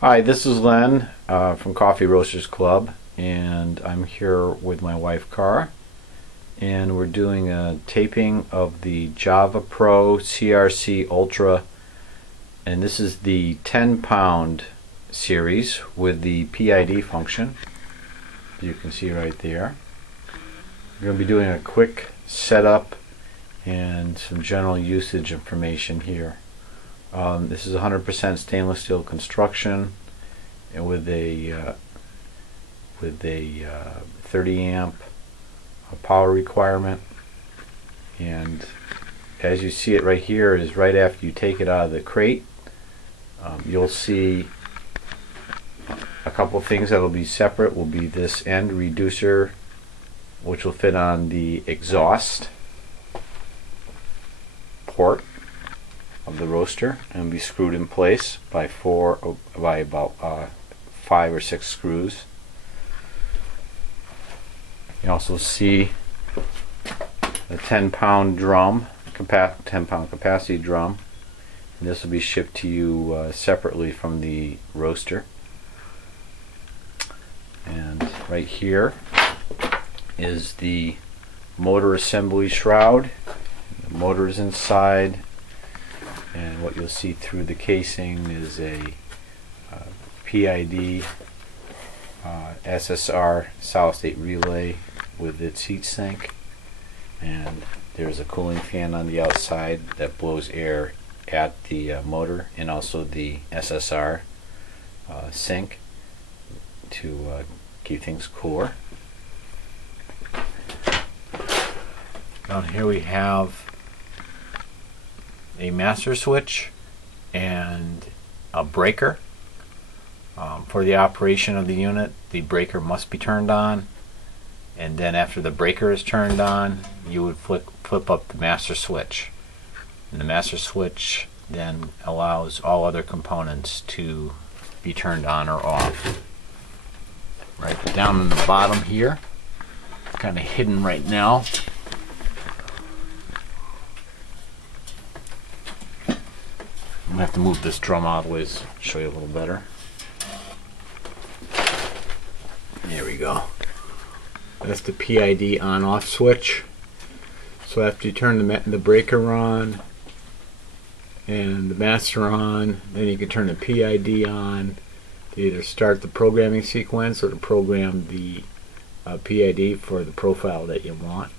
Hi, this is Len from Coffee Roasters Club, and I'm here with my wife Cara, and we're doing a taping of the javaPRO-CRC Ultra, and this is the 10-pound series with the PID function. You can see right there. We're going to be doing a quick setup and some general usage information here. This is 100% stainless steel construction and with a 30 amp power requirement, and as you see it right here is right after you take it out of the crate. You'll see a couple things that will be separate. Will be this end reducer, which will fit on the exhaust port of the roaster and be screwed in place by about 5 or 6 screws. You also see a 10-pound drum, 10-pound capacity drum, and this will be shipped to you separately from the roaster. And right here is the motor assembly shroud. The motor is inside, and what you'll see through the casing is a PID SSR solid state relay with its heat sink, and there's a cooling fan on the outside that blows air at the motor and also the SSR sink to keep things cooler. Down here we have a master switch and a breaker. For the operation of the unit, the breaker must be turned on, and then after the breaker is turned on, you would flip up the master switch, and the master switch then allows all other components to be turned on or off. Right down in the bottom here, kind of hidden right now, I'm going to have to move this drum out of the way to show you a little better. There we go. That's the PID on-off switch. So after you turn the breaker on and the master on, then you can turn the PID on to either start the programming sequence or to program the PID for the profile that you want.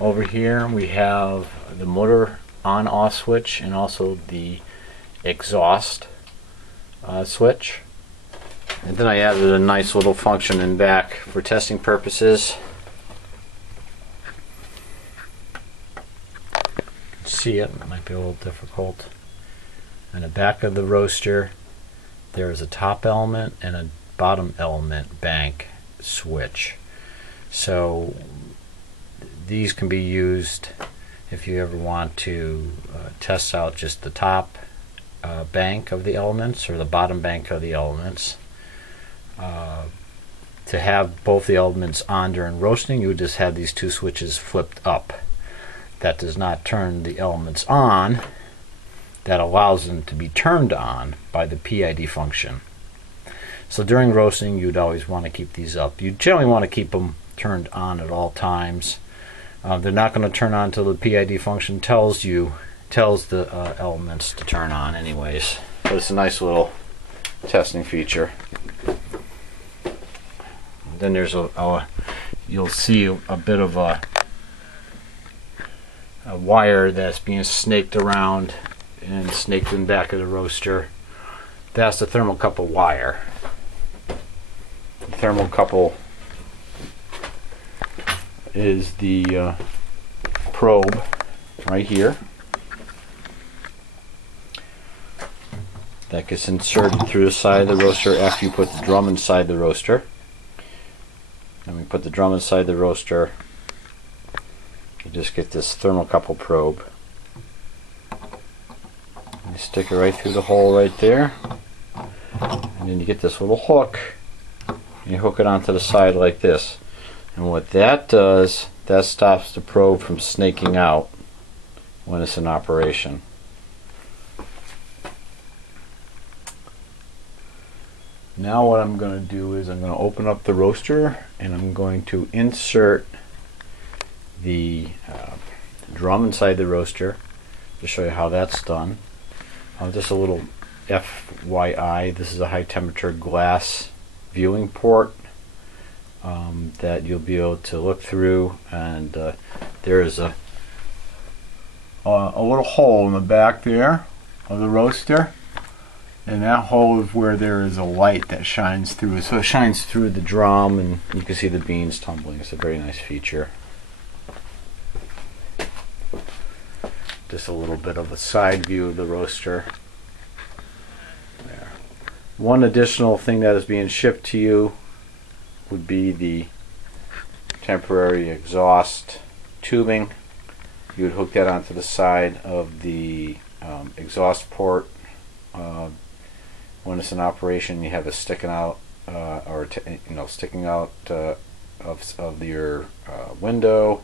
Over here we have the motor on-off switch and also the exhaust switch. And then I added a nice little function in back for testing purposes. See it might be a little difficult. On the back of the roaster there is a top element and a bottom element bank switch. So these can be used if you ever want to test out just the top bank of the elements or the bottom bank of the elements. To have both the elements on during roasting, you would just have these two switches flipped up. That does not turn the elements on. That allows them to be turned on by the PID function. So during roasting you'd always want to keep these up. You generally want to keep them turned on at all times. They're not going to turn on until the PID function tells the elements to turn on anyways. But it's a nice little testing feature. Then there's you'll see a bit of a wire that's being snaked around and snaked in the back of the roaster. That's the thermocouple wire. The thermocouple is the probe right here that gets inserted through the side of the roaster after you put the drum inside the roaster. And we put the drum inside the roaster, you just get this thermocouple probe. You stick it right through the hole right there, and then you get this little hook, and you hook it onto the side like this. And what that does, that stops the probe from snaking out when it's in operation. Now what I'm going to do is I'm going to open up the roaster and I'm going to insert the drum inside the roaster to show you how that's done. Just a little FYI, this is a high temperature glass viewing port that you'll be able to look through, and there is a little hole in the back there of the roaster, and that hole is where there is a light that shines through. So it shines through the drum and you can see the beans tumbling. It's a very nice feature. Just a little bit of a side view of the roaster. There. One additional thing that is being shipped to you would be the temporary exhaust tubing. You would hook that onto the side of the exhaust port. When it's in operation, you have it sticking out, sticking out of your window,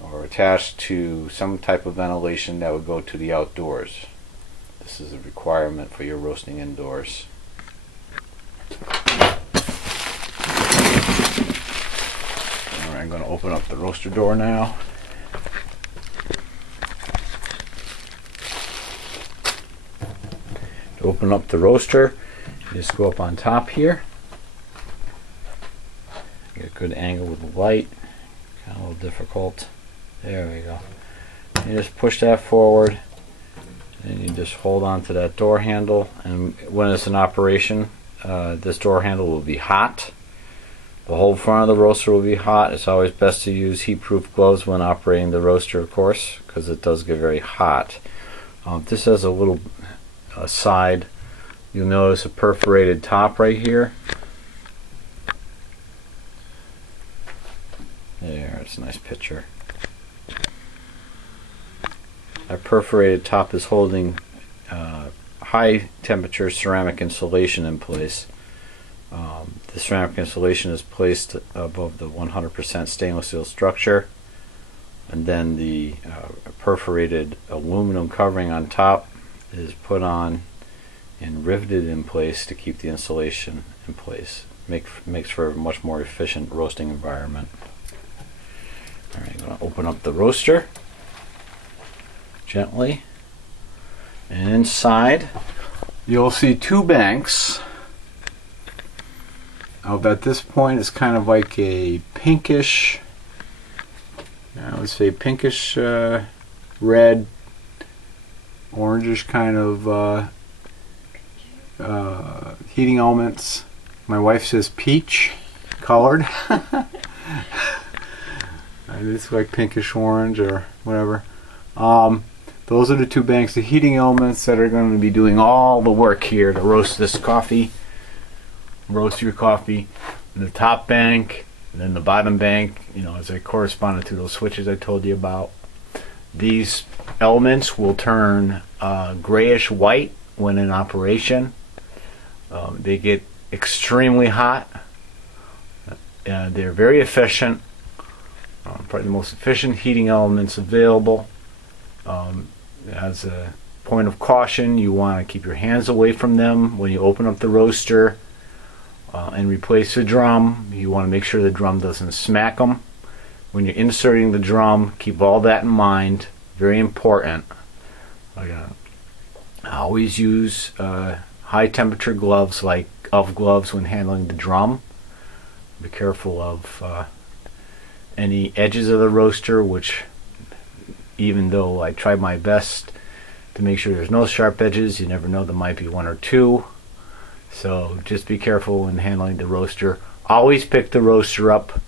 or attached to some type of ventilation that would go to the outdoors. This is a requirement for your roasting indoors. Alright, I'm going to open up the roaster door now. To open up the roaster, you just go up on top here. Get a good angle with the light. Kind of a little difficult. There we go. You just push that forward and you just hold on to that door handle, and when it's in operation, this door handle will be hot. The whole front of the roaster will be hot. It's always best to use heat-proof gloves when operating the roaster, of course, because it does get very hot. This has a little side. You'll notice a perforated top right here. There, it's a nice picture. That perforated top is holding high temperature ceramic insulation in place. The ceramic insulation is placed above the 100% stainless steel structure, and then the perforated aluminum covering on top is put on and riveted in place to keep the insulation in place. Makes for a much more efficient roasting environment. Alright, I'm going to open up the roaster gently, and inside you'll see two banks. At this point it's kind of like a pinkish, I would say pinkish red, orangish kind of heating elements. My wife says peach colored. It's like pinkish orange or whatever. Those are the two banks, the heating elements that are going to be doing all the work here to roast this coffee. Roast your coffee. The top bank and then the bottom bank, as they corresponded to those switches I told you about. These elements will turn grayish white when in operation. They get extremely hot. They're very efficient. Probably the most efficient heating elements available. As a point of caution, you want to keep your hands away from them when you open up the roaster and replace the drum. You want to make sure the drum doesn't smack them. When you're inserting the drum, keep all that in mind. Very important. I always use high temperature gloves, like gloves, when handling the drum. Be careful of any edges of the roaster, which, even though I try my best to make sure there's no sharp edges, you never know, there might be one or two. So just be careful when handling the roaster. Always pick the roaster up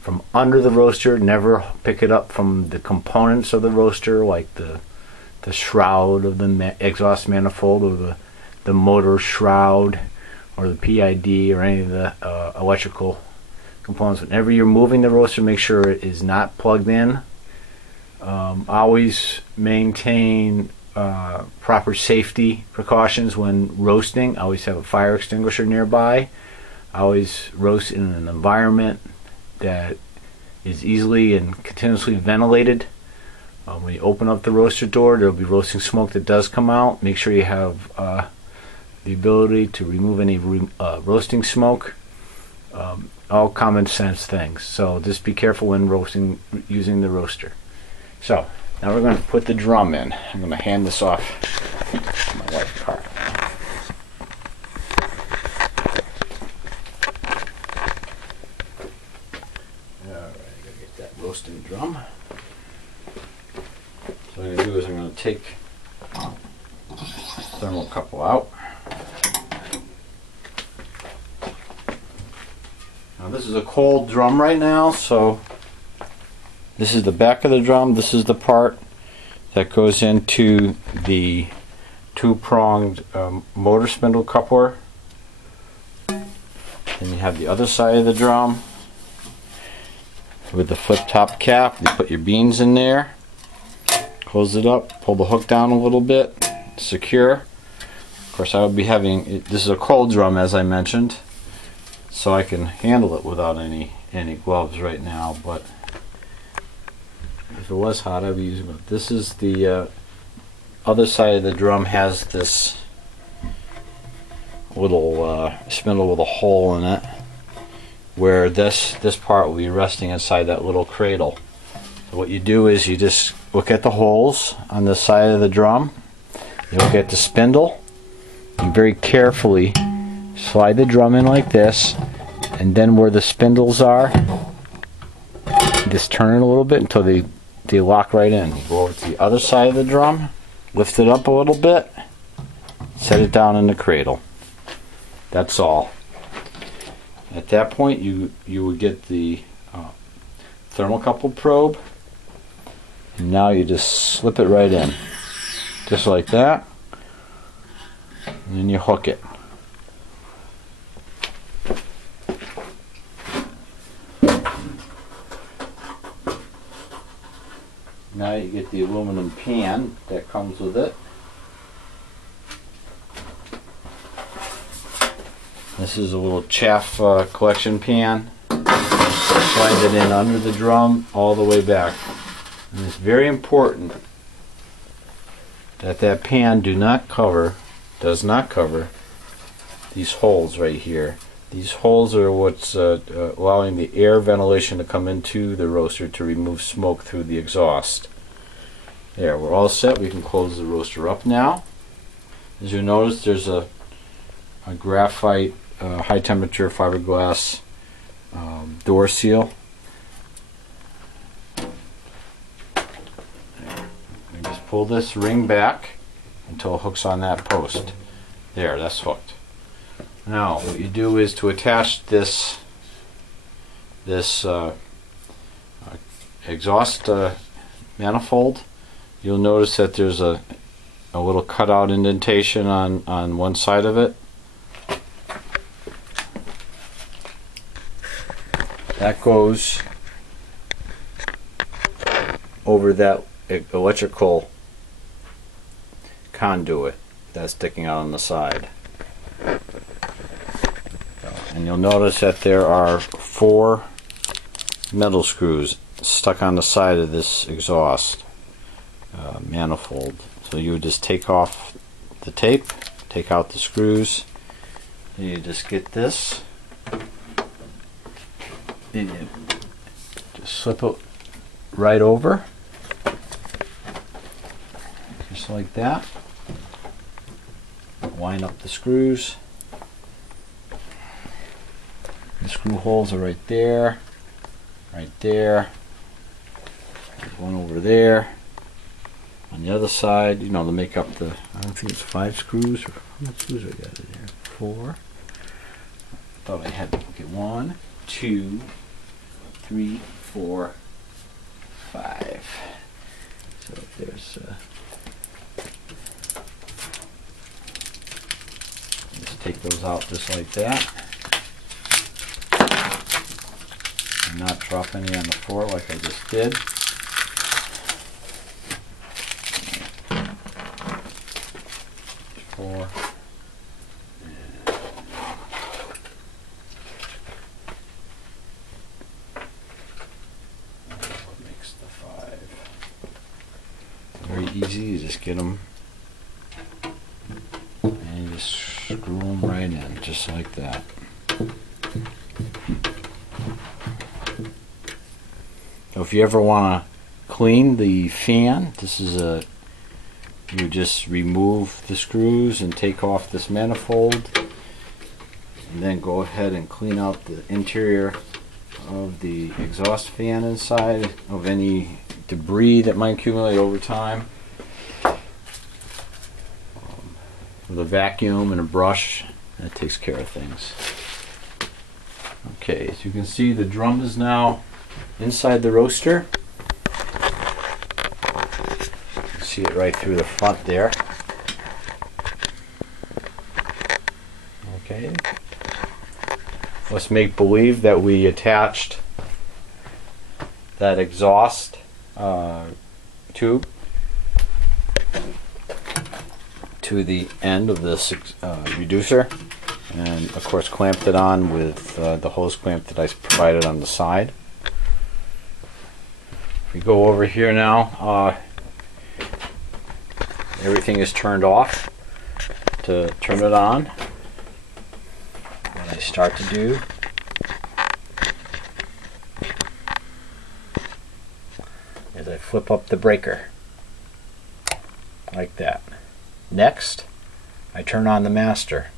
from under the roaster. Never pick it up from the components of the roaster, like the shroud of the exhaust manifold, or the motor shroud, or the PID, or any of the electrical components. Whenever you're moving the roaster, make sure it is not plugged in. Always maintain proper safety precautions when roasting. Always have a fire extinguisher nearby. Always roast in an environment that is easily and continuously ventilated. When you open up the roaster door, there will be roasting smoke that does come out. Make sure you have the ability to remove any roasting smoke. All common sense things. So just be careful when roasting using the roaster. So now we're going to put the drum in. I'm going to hand this off to my wife's car. Alright, I gotta get that roasting drum. So what I'm going to do is I'm going to take the thermocouple out. Now this is a cold drum right now, so this is the back of the drum. This is the part that goes into the two-pronged motor spindle coupler. Then you have the other side of the drum with the flip-top cap. You put your beans in there, close it up, pull the hook down a little bit, secure. Of course, I would be having, this is a cold drum as I mentioned, so I can handle it without any gloves right now, but if it was hot I'd be using it. This is the other side of the drum, has this little spindle with a hole in it where this part will be resting inside that little cradle. So what you do is you just look at the holes on the side of the drum, you look at the spindle, and very carefully slide the drum in like this, and then where the spindles are, just turn it a little bit until they lock right in. You go over to the other side of the drum, lift it up a little bit, set it down in the cradle. That's all. At that point you would get the thermocouple probe, and now you just slip it right in. Just like that. And then you hook it. Now you get the aluminum pan that comes with it. This is a little chaff collection pan. Slide it in under the drum all the way back. And it's very important that that pan does not cover these holes right here. These holes are what's allowing the air ventilation to come into the roaster to remove smoke through the exhaust. There, we're all set. We can close the roaster up now. As you notice, there's a graphite high temperature fiberglass door seal. You just pull this ring back until it hooks on that post. There, that's hooked. Now what you do is to attach this exhaust manifold, you'll notice that there's a little cutout indentation on one side of it. That goes over that electrical conduit that's sticking out on the side. And you'll notice that there are 4 metal screws stuck on the side of this exhaust manifold. So you would just take off the tape, take out the screws, and you just get this, and you just slip it right over, just like that. Line up the screws. The screw holes are right there, right there. There's one over there. On the other side, you know, to make up the, I don't think it's 5 screws, or how many screws I got in there? 4. I thought I had, okay, 1, 2, 3, 4, 5. So there's, just take those out just like that. And not drop any on the floor like I just did. Four. What makes the 5? Very easy. You just get them and you just screw just like that. So if you ever want to clean the fan, this is you just remove the screws and take off this manifold, and then go ahead and clean out the interior of the exhaust fan inside of any debris that might accumulate over time. With a vacuum and a brush, that takes care of things. Okay, as you can see, the drum is now inside the roaster. You see it right through the front there. Okay. Let's make believe that we attached that exhaust tube to the end of this reducer, and of course clamped it on with the hose clamp that I provided on the side. If we go over here now, everything is turned off. To turn it on, what I start to do is I flip up the breaker like that. Next, I turn on the master.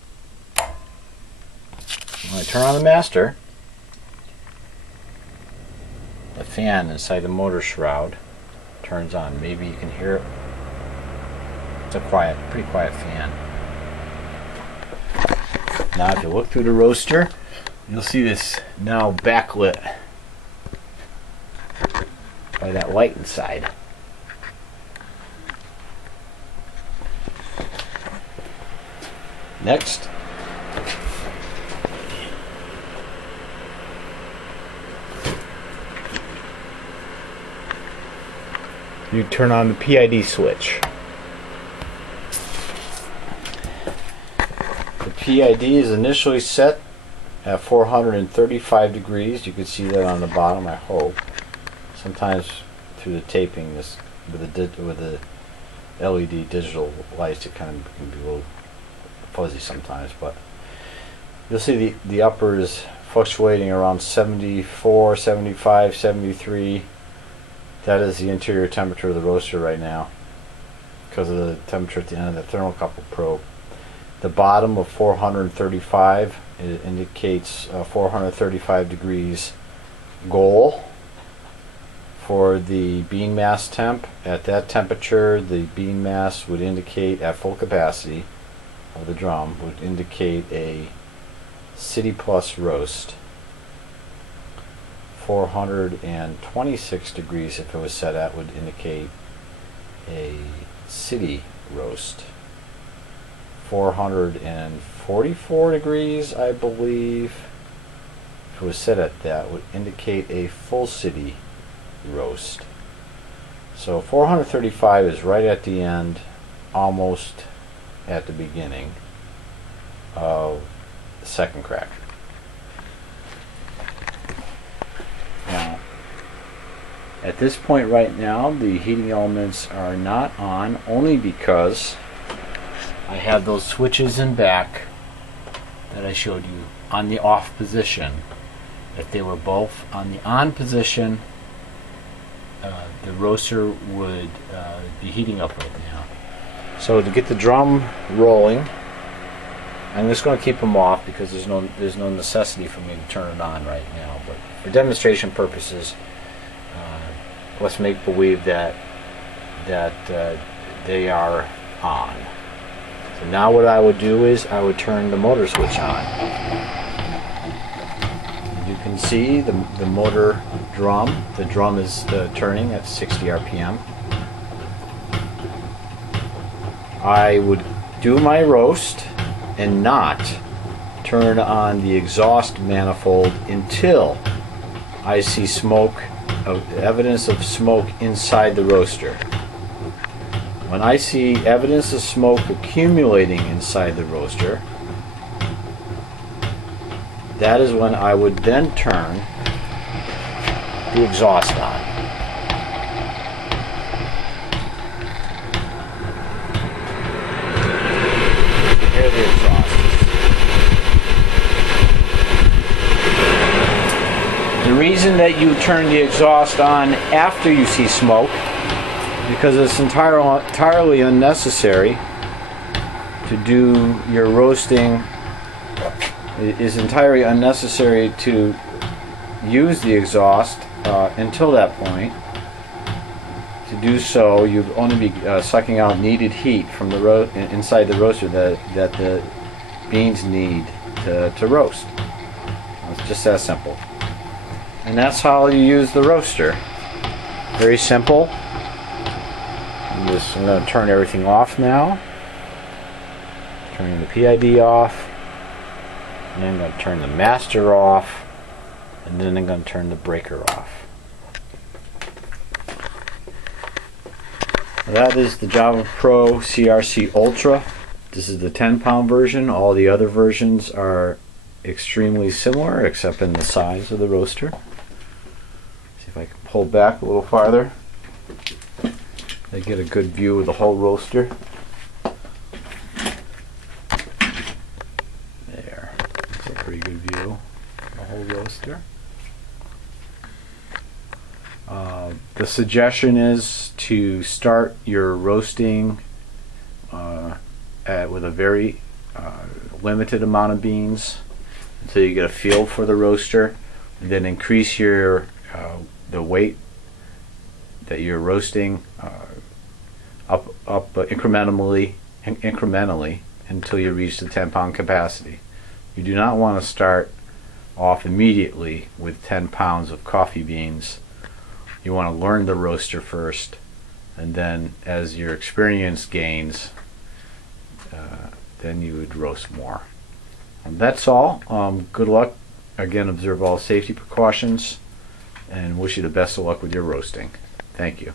When I turn on the master, the fan inside the motor shroud turns on. Maybe you can hear it. It's a pretty quiet fan. Now if you look through the roaster, you'll see this now backlit by that light inside. Next, you turn on the PID switch. The PID is initially set at 435 degrees. You can see that on the bottom, I hope. Sometimes through the taping, this with the LED digital lights, it kind of can be a little fuzzy sometimes, but you'll see the upper is fluctuating around 74, 75, 73. That is the interior temperature of the roaster right now because of the temperature at the end of the thermocouple probe. The bottom of 435, it indicates 435 degrees goal for the bean mass temp. At that temperature, the bean mass would indicate at full capacity of the drum would indicate a City Plus roast. 426 degrees, if it was set at, would indicate a City roast. 444 degrees, I believe, if it was set at that, would indicate a Full City roast. So 435 is right at the end, almost at the beginning of the second crack. Now, at this point right now, the heating elements are not on, only because I have those switches in back that I showed you on the off position. If they were both on the on position, the roaster would be heating up right now. So to get the drum rolling, I'm just going to keep them off because there's no necessity for me to turn it on right now. But for demonstration purposes, let's make believe that they are on. So now what I would do is I would turn the motor switch on. You can see the motor drum. The drum is turning at 60 RPM. I would do my roast and not turn on the exhaust manifold until I see smoke, evidence of smoke inside the roaster. When I see evidence of smoke accumulating inside the roaster, that is when I would then turn the exhaust on. You can hear the exhaust. reason that you turn the exhaust on after you see smoke, because it's entirely unnecessary to do your roasting. It is entirely unnecessary to use the exhaust until that point. To do so, you'd only be sucking out needed heat from the inside the roaster that the beans need to roast. It's just that simple. And that's how you use the roaster. Very simple. I'm going to turn everything off now. Turning the PID off. And then I'm going to turn the master off. And then I'm going to turn the breaker off. That is the javaPRO-CRC Ultra. This is the 10-pound version. All the other versions are extremely similar except in the size of the roaster. See if I can pull back a little farther. I get a good view of the whole roaster. There. That's a pretty good view of the whole roaster. The suggestion is to start your roasting with a very limited amount of beans until you get a feel for the roaster, and then increase your the weight that you're roasting up incrementally until you reach the 10-pound capacity. You do not want to start off immediately with 10 pounds of coffee beans. You want to learn the roaster first, and then as your experience gains, then you would roast more. And that's all. Good luck. Again, observe all safety precautions, and wish you the best of luck with your roasting. Thank you.